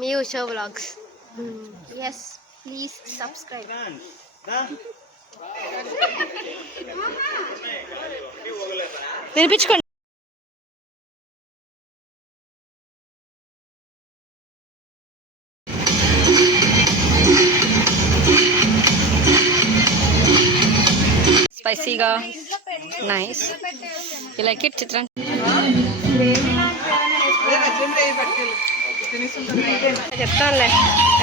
Me Usha vlogs. Yes, please subscribe. వినిపించుకోండి. స్పైసీగా nice. You like it చిత్రం? చెప్తానులే,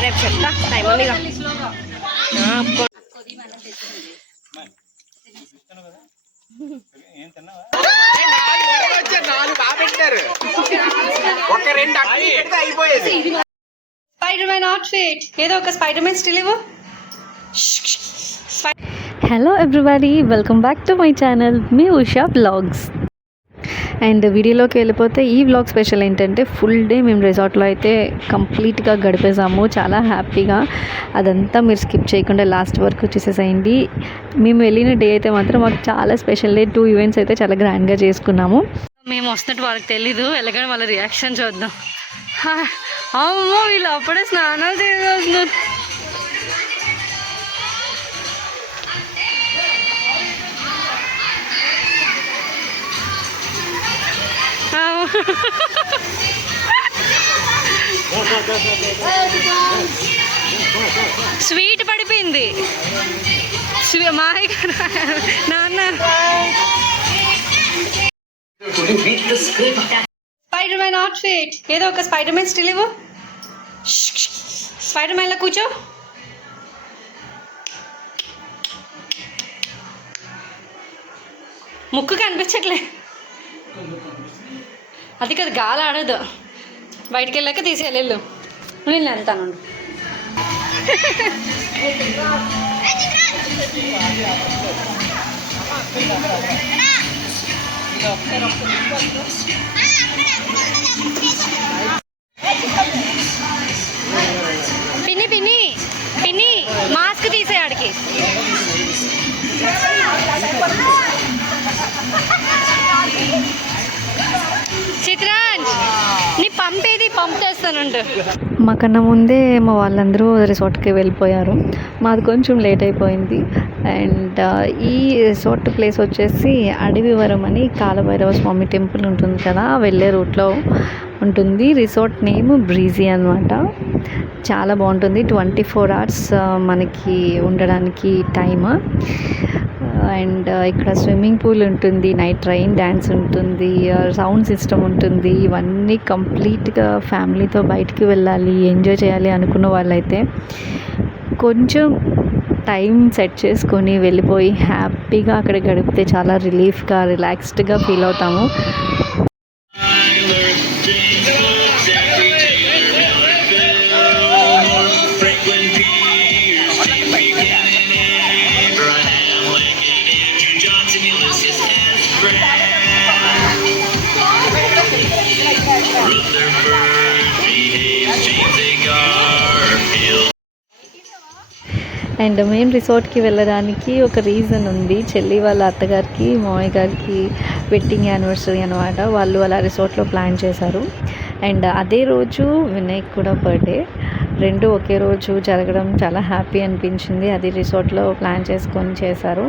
రేపు చెప్తా. టైం ఉందిగా. Spider man outfit. ఏదో ఒక స్పైడర్ మ్యాన్ స్టిల్ ఇవ్వు. Hello everybody, welcome back to my channel మీ ఉషా బ్లాగ్స్. అండ్ వీడియోలోకి వెళ్ళిపోతే ఈ వ్లాగ్ స్పెషల్ ఏంటంటే ఫుల్ డే మేము రిసార్ట్లో అయితే కంప్లీట్గా గడిపేసాము. చాలా హ్యాపీగా. అదంతా మీరు స్కిప్ చేయకుండా లాస్ట్ వరకు చూసేసేయండి. మేము వెళ్ళిన డే అయితే మాత్రం మాకు చాలా స్పెషల్ డే. 2 ఈవెంట్స్ అయితే చాలా గ్రాండ్గా చేసుకున్నాము. మేము వస్తున్నట్టు వాళ్ళకి తెలీదు. వెళ్ళగానే వాళ్ళ రియాక్షన్ చూద్దాం. అమ్మో, వీళ్ళు అప్పుడే స్నానాలు చేసేస్తున్నారు. స్వీట్ పడిపోయింది. నాన్న స్పైడర్ మ్యాన్ అవుట్ఫిట్. ఏదో ఒక స్పైడర్ మ్యాన్ స్టిల్ ఇవ్వు. స్పైడర్ మ్యాన్ లా కూర్చో. ముక్కు కనిపించట్లే. అది కదా, గాలి ఆడదు. బయటికి వెళ్ళాక తీసేయలేదు. నేను వెళ్తాను. పిన్ని పిన్ని పిన్ని మాస్క్ తీసేయాడికి. చిత్రాంజ్, నీ పంపేది పంపేస్తానంట. మాకన్నా ముందే మా వాళ్ళందరూ రిసార్ట్కి వెళ్ళిపోయారు. మాది కొంచెం లేట్ అయిపోయింది. అండ్ ఈ రిసార్ట్ ప్లేస్ వచ్చేసి అడవివరం అని కాలభైరవ స్వామి టెంపుల్ ఉంటుంది కదా, వెళ్ళే రూట్లో ఉంటుంది. రిసార్ట్ నేమ్ బ్రీజీ అనమాట. చాలా బాగుంటుంది. 24 hours మనకి ఉండడానికి టైమ్. అండ్ ఇక్కడ స్విమ్మింగ్ పూల్ ఉంటుంది, నైట్ రైన్ డ్యాన్స్ ఉంటుంది, సౌండ్ సిస్టమ్ ఉంటుంది. ఇవన్నీ కంప్లీట్గా ఫ్యామిలీతో బయటికి వెళ్ళాలి, ఎంజాయ్ చేయాలి అనుకున్న వాళ్ళైతే కొంచెం టైం సెట్ చేసుకొని వెళ్ళిపోయి హ్యాపీగా అక్కడ గడిపితే చాలా రిలీఫ్గా, రిలాక్స్డ్గా ఫీల్ అవుతాము. అండ్ మేము రిసార్ట్కి వెళ్ళడానికి ఒక రీజన్ ఉంది. చెల్లి వాళ్ళ అత్తగారికి, మామయ్య గారికి వెడ్డింగ్ యానివర్సరీ అనమాట. వాళ్ళు అలా రిసార్ట్లో ప్లాన్ చేశారు. అండ్ అదే రోజు వినాయక్ కూడా బర్త్డే. 2 ఒకే రోజు జరగడం చాలా హ్యాపీ అనిపించింది. అది రిసార్ట్లో ప్లాన్ చేసుకొని చేశారు.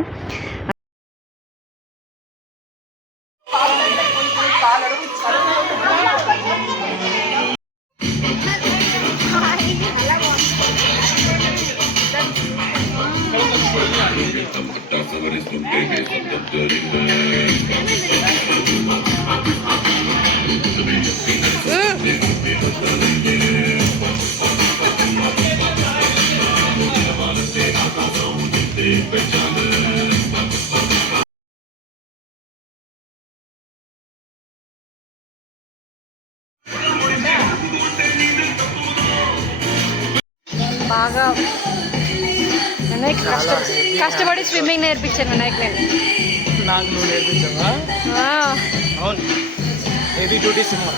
బాగా వినాయక్ కష్టపడి స్విమ్మింగ్ నేర్పించాను. వినాయక్ నేను నాకు నువ్వు నేర్పించావా? అవును, హెవీ డ్యూటీ సినిమా.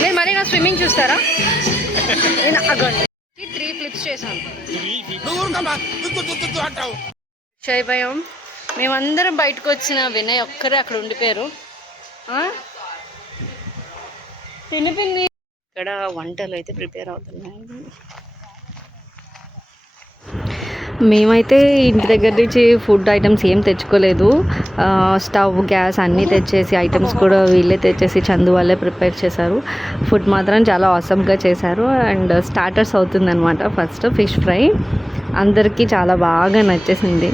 మీరు మళ్ళీ నా స్విమ్మింగ్ చూస్తారా? నేను అగండి 3 ఫ్లిప్స్ చేశాను. భయం. మేమందరం బయటకు వచ్చిన వినయ్ ఒక్కరే అక్కడ ఉండిపోయారు. తినిపింది. ఇక్కడ వంటలు అయితే ప్రిపేర్ అవుతున్నాయి. మేమైతే ఇంటి దగ్గర నుంచి ఫుడ్ ఐటమ్స్ ఏం తెచ్చుకోలేదు. స్టవ్, గ్యాస్ అన్నీ తెచ్చేసి ఐటమ్స్ కూడా వీళ్ళే తెచ్చేసి చందు వాళ్ళే ప్రిపేర్ చేశారు. ఫుడ్ మాత్రం చాలా ఆసమ్గా చేశారు. అండ్ స్టార్టర్స్ అవుతుందన్నమాట. ఫస్ట్ ఫిష్ ఫ్రై అందరికీ చాలా బాగా నచ్చేసింది.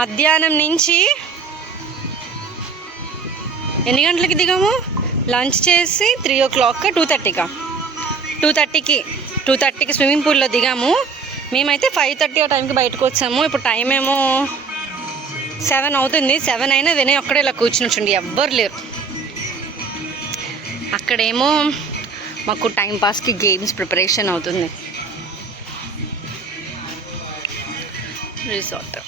మధ్యాహ్నం నుంచి ఎన్ని గంటలకి దిగాము? లంచ్ చేసి 3 o'clock 2:30కి స్విమ్మింగ్ పూల్లో దిగాము. మేమైతే 5:30 ఆ టైంకి బయటకు వచ్చాము. ఇప్పుడు టైం ఏమో 7 అవుతుంది. 7 అయినా వినయ్ ఒక్కడే ఇలా కూర్చుని ఎవ్వరు లేరు. అక్కడేమో మాకు టైంపాస్కి గేమ్స్ ప్రిపరేషన్ అవుతుంది. రిసార్ట్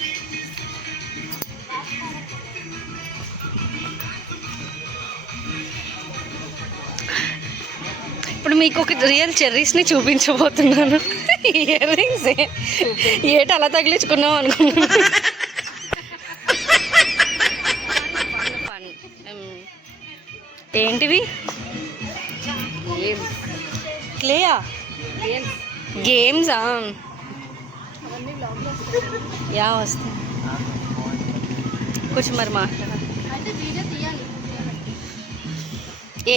ఇప్పుడు మీకు ఒక రియల్ చెర్రీస్ని చూపించబోతున్నాను. ఇయర్ రింగ్స్ ఏట అలా తగిలించుకున్నాం అనుకున్నాను. ఏంటివి? క్లేయా? గేమ్సా? యా వస్తా కొంచెం మరి మాట్లాడాలి.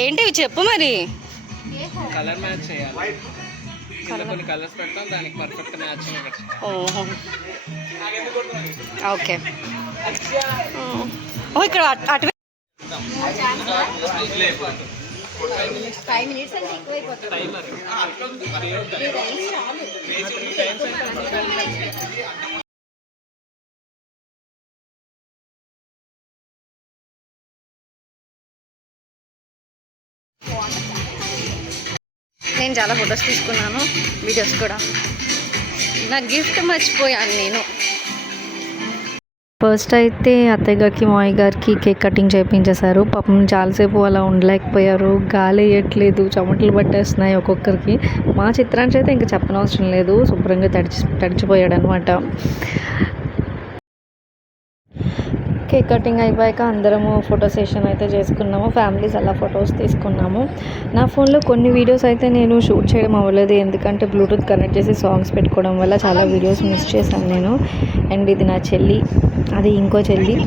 ఏంటివి చెప్పు మరి. కలర్ మ్యాచ్ చేయాలి. కొన్ని కలర్స్ పెడతాం, దానికి పర్ఫెక్ట్ మ్యాచ్. ఓహో ఓకే. ఓ ఇక్కడ అటు 5 minutes అంటే ఎక్కువైపోతుంది. నేను చాలా ఫొటోస్ తీసుకున్నాను, వీడియోస్ కూడా. నా గిఫ్ట్ మర్చిపోయాను నేను. ఫస్ట్ అయితే అత్తయ్య గారికి, మావయ్య గారికి కేక్ కటింగ్ చేయించేశారు. పాపం చాలాసేపు అలా ఉండలేకపోయారు. గాలి వేయట్లేదు, చెమటలు పట్టేస్తున్నాయి ఒక్కొక్కరికి. మా చిత్రాంశ అయితే ఇంకా చెప్పనవసరం లేదు, శుభ్రంగా తడిచిపోయాడు అనమాట. కేక్ కటింగ్ అయిపోయాక అందరము ఫోటో సెషన్ అయితే చేసుకున్నాము. ఫ్యామిలీస్ అలా ఫొటోస్ తీసుకున్నాము. నా ఫోన్లో కొన్ని వీడియోస్ అయితే నేను షూట్ చేయడం అవ్వలేదు, ఎందుకంటే బ్లూటూత్ కనెక్ట్ చేసి సాంగ్స్ పెట్టుకోవడం వల్ల చాలా వీడియోస్ మిస్ చేశాను నేను. అండ్ ఇది నా చెల్లి, అది ఇంకో చెల్లి.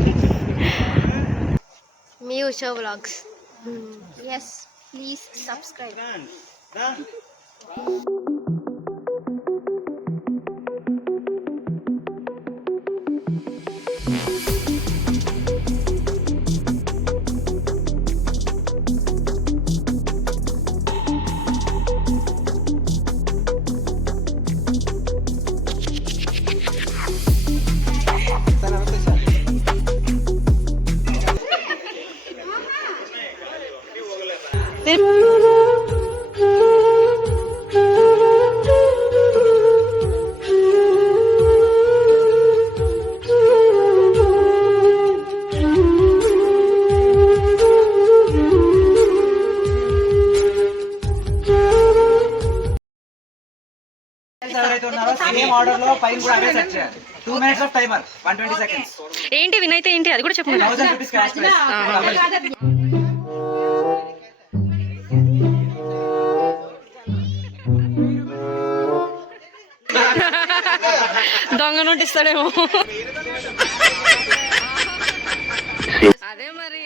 మీ Usha vlogs. yes please subscribe. ఏంటి వినైతే ఏంటి అది కూడా చెప్పు. దొంగ నోట్ ఇస్తాడేమో. అదే మరి.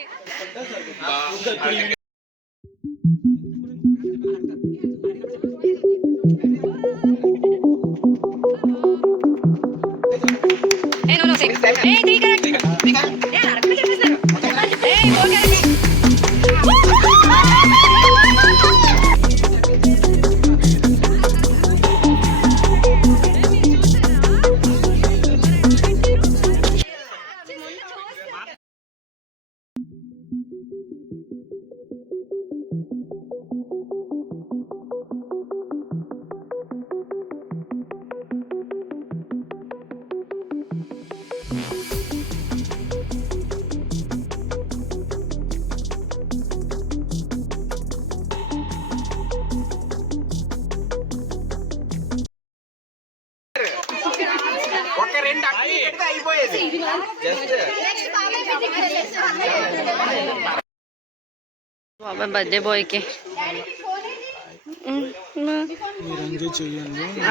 బాబాయ్ బర్త్డే బాయ్కి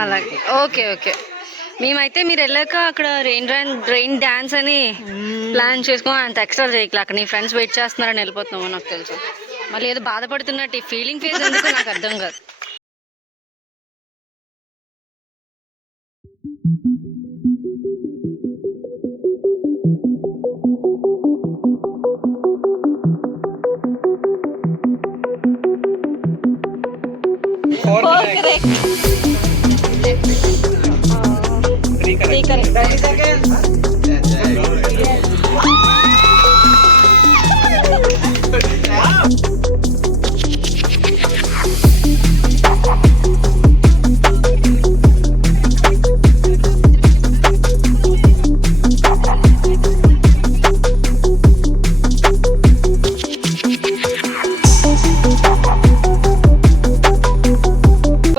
అలాగే, ఓకే ఓకే. మేమైతే మీరు వెళ్ళాక అక్కడ రెయిన్ డ్యాన్స్ అని ప్లాన్ చేసుకొని అంత ఎక్స్ట్రా చేయట్లే. అక్కడ నీ ఫ్రెండ్స్ వెయిట్ చేస్తున్నారని వెళ్ళిపోతున్నాము, నాకు తెలుసు. మళ్ళీ ఏదో బాధపడుతున్నట్టు ఈ ఫీలింగ్ ఫేజ్ ఎందుకు నాకు అర్థం కాదు.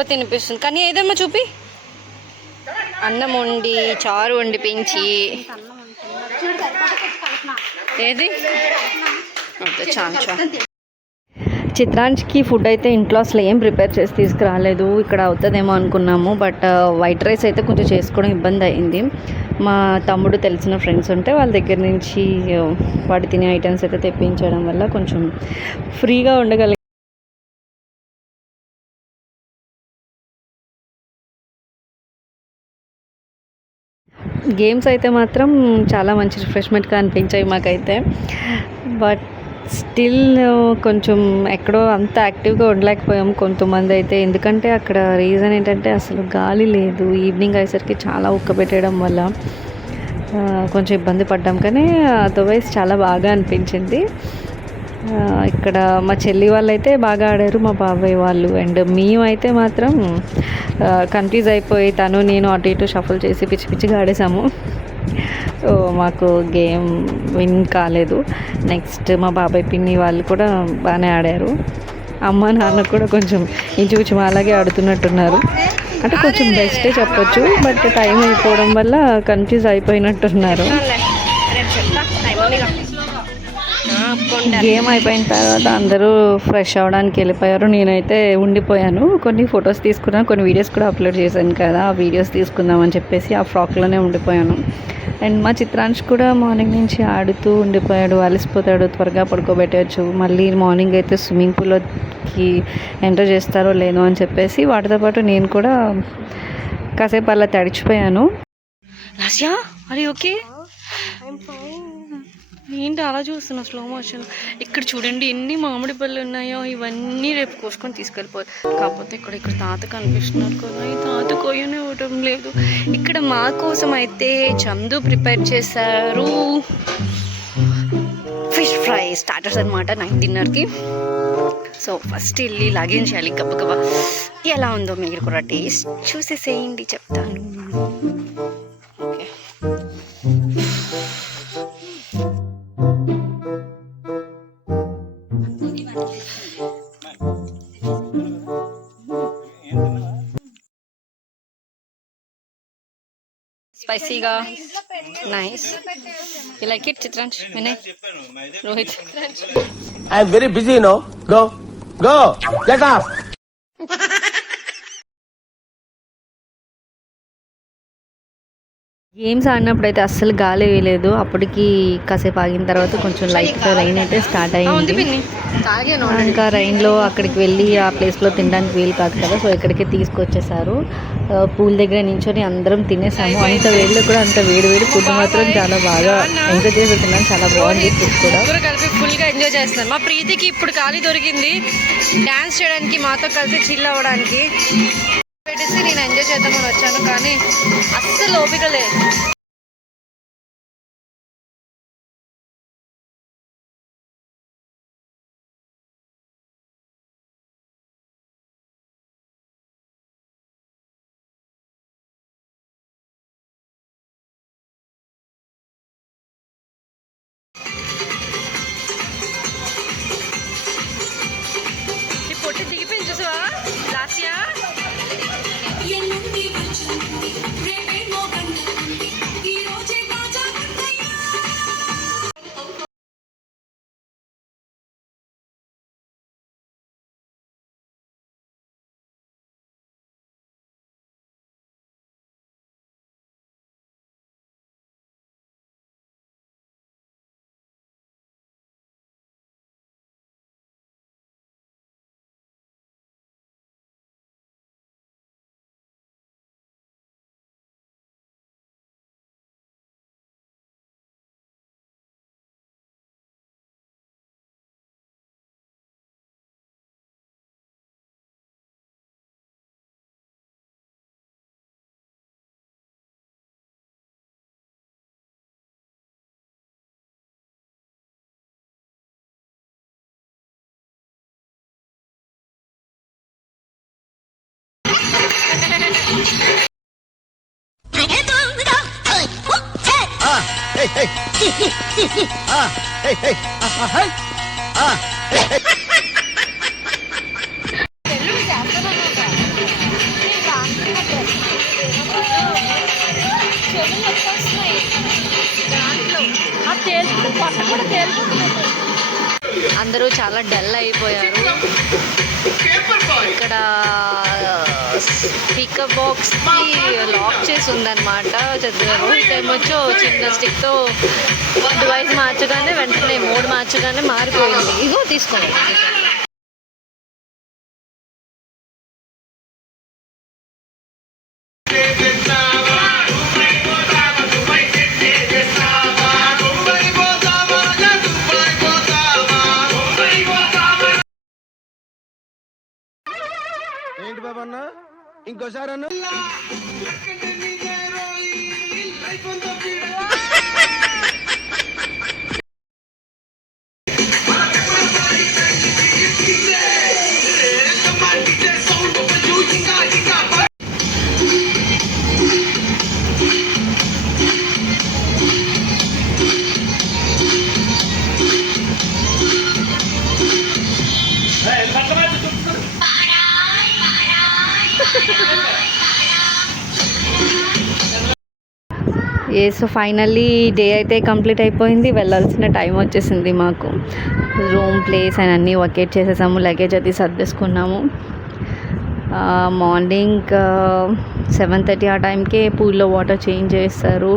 తినిపిస్తుంది కానీ ఏదమ్మా చూపి. అన్నం వండి చారు వండి పెంచి ఏది చాలు చాలు. చిత్రాంష్కి ఫుడ్ అయితే ఇంట్లో అసలు ఏం ప్రిపేర్ చేసి తీసుకురాలేదు. ఇక్కడ అవుతుందేమో అనుకున్నాము, బట్ వైట్ రైస్ అయితే కొంచెం చేసుకోవడం ఇబ్బంది అయింది. మా తమ్ముడు తెలిసిన ఫ్రెండ్స్ ఉంటే వాళ్ళ దగ్గర నుంచి వాటి తినే ఐటమ్స్ అయితే తెప్పించడం వల్ల కొంచెం ఫ్రీగా ఉండగలిగి. గేమ్స్ అయితే మాత్రం చాలా మంచి రిఫ్రెష్మెంట్గా అనిపించాయి మాకైతే. బట్ స్టిల్ కొంచెం ఎక్కడో అంత యాక్టివ్గా ఉండలేకపోయాము కొంతమంది అయితే. ఎందుకంటే అక్కడ రీజన్ ఏంటంటే అసలు గాలి లేదు. ఈవినింగ్ అయ్యేసరికి చాలా ఉక్కపెట్టడం వల్ల కొంచెం ఇబ్బంది పడ్డాం, కానీ అదర్వైజ్ చాలా బాగా అనిపించింది. ఇక్కడ మా చెల్లి వాళ్ళు అయితే బాగా ఆడారు, మా బాబాయ్ వాళ్ళు. అండ్ మేమైతే మాత్రం కన్ఫ్యూజ్ అయిపోయి తను నేను అటు ఇటు షఫల్ చేసి పిచ్చి పిచ్చిగా ఆడేసాము. సో మాకు గేమ్ విన్ కాలేదు. నెక్స్ట్ మా బాబాయ్ పిన్ని వాళ్ళు కూడా బాగానే ఆడారు. అమ్మ నాన్న కూడా కొంచెం ఇంచుమించు అలాగే ఆడుతున్నట్టున్నారు. అంటే కొంచెం బెస్టే చెప్పొచ్చు, బట్ టైం అయిపోవడం వల్ల కన్ఫ్యూజ్ అయిపోయినట్టున్నారు. గేమ్ అయిపోయిన తర్వాత అందరూ ఫ్రెష్ అవ్వడానికి వెళ్ళిపోయారు. నేనైతే ఉండిపోయాను. కొన్ని ఫొటోస్ తీసుకున్నాను, కొన్ని వీడియోస్ కూడా అప్లోడ్ చేశాను కదా, ఆ వీడియోస్ తీసుకుందామని చెప్పేసి ఆ ఫ్రాక్లోనే ఉండిపోయాను. అండ్ మా చిత్రాంశ్ కూడా మార్నింగ్ నుంచి ఆడుతూ ఉండిపోయాడు. అలసిపోతాడు, త్వరగా పడుకోబెట్టవచ్చు. మళ్ళీ మార్నింగ్ అయితే స్విమ్మింగ్ పూల్లోకి ఎంటర్ చేస్తారో లేదో అని చెప్పేసి వాటితో పాటు నేను కూడా కాసేపు అలా తడిచిపోయాను. లాస్యా అది ఓకే ఏంటి అలా చూస్తున్నా స్లో మోషన్. ఇక్కడ చూడండి ఎన్ని మామిడి పళ్ళు ఉన్నాయో. ఇవన్నీ రేపు కోసుకొని తీసుకెళ్ళిపోవాలి. కాకపోతే ఇక్కడ తాత కనిపిస్తున్నారు కదా, ఈ తాత కొయ్యనే ఇవ్వడం లేదు. ఇక్కడ మా కోసం అయితే చందు ప్రిపేర్ చేశారు ఫిష్ ఫ్రై స్టార్టర్స్ అనమాట నైట్ డిన్నర్కి. సో ఫస్ట్ వెళ్ళి లాగిన్ చేయాలి గబగబా. ఎలా ఉందో మీరు కూడా టేస్ట్ చూసేసేయండి, చెప్తాను. ఓకే స్పైసీగా nice. You like it Chitransh? Vinay, Rohit. I am very busy no. Go go get off. Games ఆడినప్పుడు అయితే అస్సలు గాలి వేయలేదు. అప్పటికి కాసేపు ఆగిన తర్వాత కొంచెం లైట్గా రైన్ అయితే స్టార్ట్ అయ్యింది. ఇంకా రైన్లో అక్కడికి వెళ్ళి ఆ ప్లేస్లో తినడానికి వీలు కాదు కదా, సో ఇక్కడికి తీసుకొచ్చేసారు. పూల్ దగ్గర నించొని అందరం తినేసాము. అంత వేడిలో కూడా అంత వేడి ఫుడ్ మాత్రం చాలా బాగా ఎంజాయ్ చేసి తిన్నాను. చాలా బాగుంది ఫుడ్ కూడా. కలిపి ఫుల్గా ఎంజాయ్ చేస్తున్నారు. మా ప్రీతికి ఇప్పుడు ఖాళీ దొరికింది డ్యాన్స్ చేయడానికి, మాతో కలిసి చిల్ అవ్వడానికి. పెట్టేసి నేను ఎంజాయ్ చేద్దామని వచ్చాను, కానీ అస్సలు ఓపిక లేదు. ఈ పొట్టి దిగిపోయింది చూసావా లాస్యా? అందరూ చాలా డల్ అయిపోయారు. ఇక్కడ స్పీకర్ బాక్స్కి లాక్ చేసి ఉందన్నమాట. రోహిత్ ఏమొచ్చో చిన్న స్టిక్తో డివైస్ మార్చగానే వెంటనే మోడ్ మార్చగానే మారిపోయింది. ఇగో తీసుకోండి. ఏంటి బాబా అన్న ఇంకోసారి అన్న సో ఫైనల్లీ డే అయితే కంప్లీట్ అయిపోయింది. వెళ్ళాల్సిన టైం వచ్చేసింది మాకు. రూమ్ ప్లేస్ అని అన్నీ వకేట్ చేసేసాము. లగేజ్ అది సర్దేసుకున్నాము. మార్నింగ్ 7:30 ఆ టైంకే పూల్లో వాటర్ చేంజ్ చేస్తారు.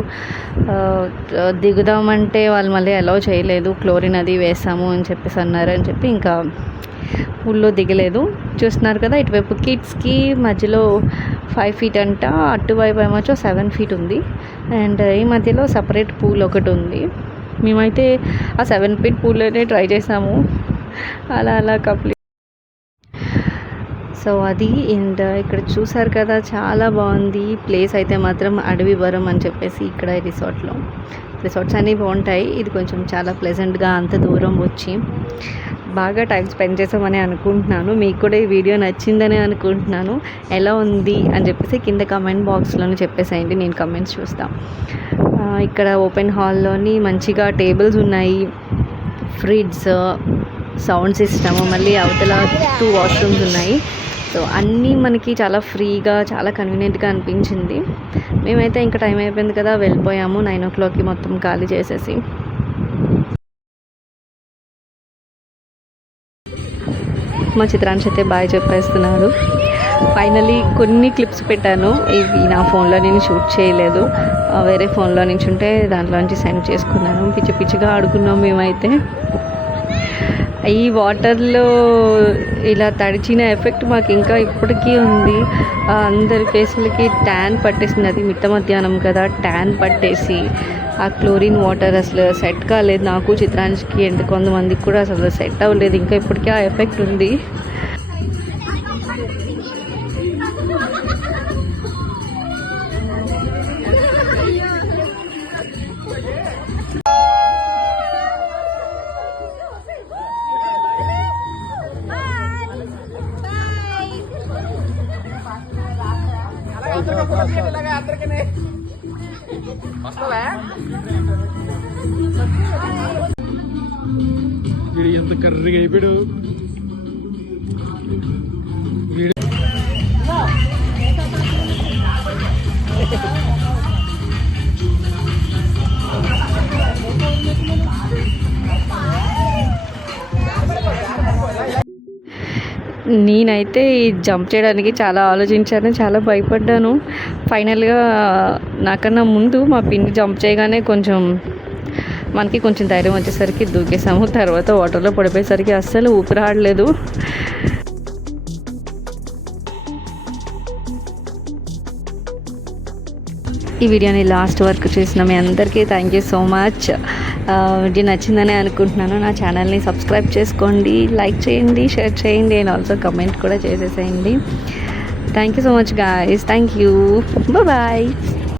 దిగుదామంటే వాళ్ళు మళ్ళీ అలౌ చేయలేదు. క్లోరిన్ అది వేసాము అని చెప్పేసి అన్నారని చెప్పి ఇంకా పూల్లో దిగలేదు. చూస్తున్నారు కదా, ఇటువైపు కిడ్స్కి మధ్యలో 5 feet అంట, అటువైపు ఏమొచ్చో 7 feet ఉంది. అండ్ ఈ మధ్యలో సపరేట్ పూల్ ఒకటి ఉంది. మేమైతే ఆ 7 feet పూల్లోనే ట్రై చేసాము. అలా కంప్లీట్. సో అది. అండ్ ఇక్కడ చూసారు కదా, చాలా బాగుంది ప్లేస్ అయితే మాత్రం. అడవి వరం అని చెప్పేసి ఇక్కడ రిసార్ట్స్ అన్నీ బాగుంటాయి. ఇది కొంచెం చాలా ప్లెజెంట్గా అంత దూరం వచ్చి బాగా టైం స్పెండ్ చేసామని అనుకుంటున్నాను. మీకు కూడా ఈ వీడియో నచ్చిందని అనుకుంటున్నాను. ఎలా ఉంది అని చెప్పేసి కింద కమెంట్ బాక్స్లోనే చెప్పేసేయండి, నేను కమెంట్స్ చూస్తాను. ఇక్కడ ఓపెన్ హాల్లోని మంచిగా టేబుల్స్ ఉన్నాయి, ఫ్రిడ్జ్, సౌండ్ సిస్టమ్, మళ్ళీ అవతల 2 washrooms ఉన్నాయి. సో అన్నీ మనకి చాలా ఫ్రీగా, చాలా కన్వీనియంట్గా అనిపించింది. మేమైతే ఇంకా టైం అయిపోయింది కదా వెళ్ళిపోయాము. 9 o'clockకి మొత్తం ఖాళీ చేసేసి. మా చిత్రాంశ్ అయితే బాయ్ చెప్పేస్తున్నాడు. ఫైనలీ కొన్ని క్లిప్స్ పెట్టాను. ఇవి నా ఫోన్లో నేను షూట్ చేయలేదు, వేరే ఫోన్లో నుంచి ఉంటే దాంట్లోంచి సెండ్ చేసుకున్నాను. పిచ్చిగా ఆడుకున్నాం మేమైతే. ఈ వాటర్లో ఇలా తడిచిన ఎఫెక్ట్ మాకు ఇంకా ఇప్పటికీ ఉంది. అందరి ఫేస్లకి ట్యాన్ పట్టేసింది. అది మిట్ట మధ్యాహ్నం కదా, ట్యాన్ పట్టేసి ఆ క్లోరిన్ వాటర్ అసలు సెట్ కాలేదు నాకు, చిత్రాంశ్కి, అండ్ కొంతమందికి కూడా అసలు సెట్ అవ్వలేదు. ఇంకా ఇప్పటికీ ఆ ఎఫెక్ట్ ఉంది. ఎంత కర్రీగా అయిపోయాడు. నేనైతే జంప్ చేయడానికి చాలా ఆలోచించాను, చాలా భయపడ్డాను. ఫైనల్గా నాకన్నా ముందు మా పిన్ని జంప్ చేయగానే మనకి కొంచెం ధైర్యం వచ్చేసరికి దూకేసాము. తర్వాత వాటర్లో పడిపోయేసరికి అస్సలు ఊపిరాడలేదు. ఈ వీడియోని లాస్ట్ వరకు చూసిన మీ అందరికీ thank you so much. Video నచ్చిందని అనుకుంటున్నాను. నా ఛానల్ని సబ్స్క్రైబ్ చేసుకోండి, లైక్ చేయండి, షేర్ చేయండి, అండ్ ఆల్సో కమెంట్ కూడా చేసేసేయండి. Thank you so much guys. Thank you. Bye.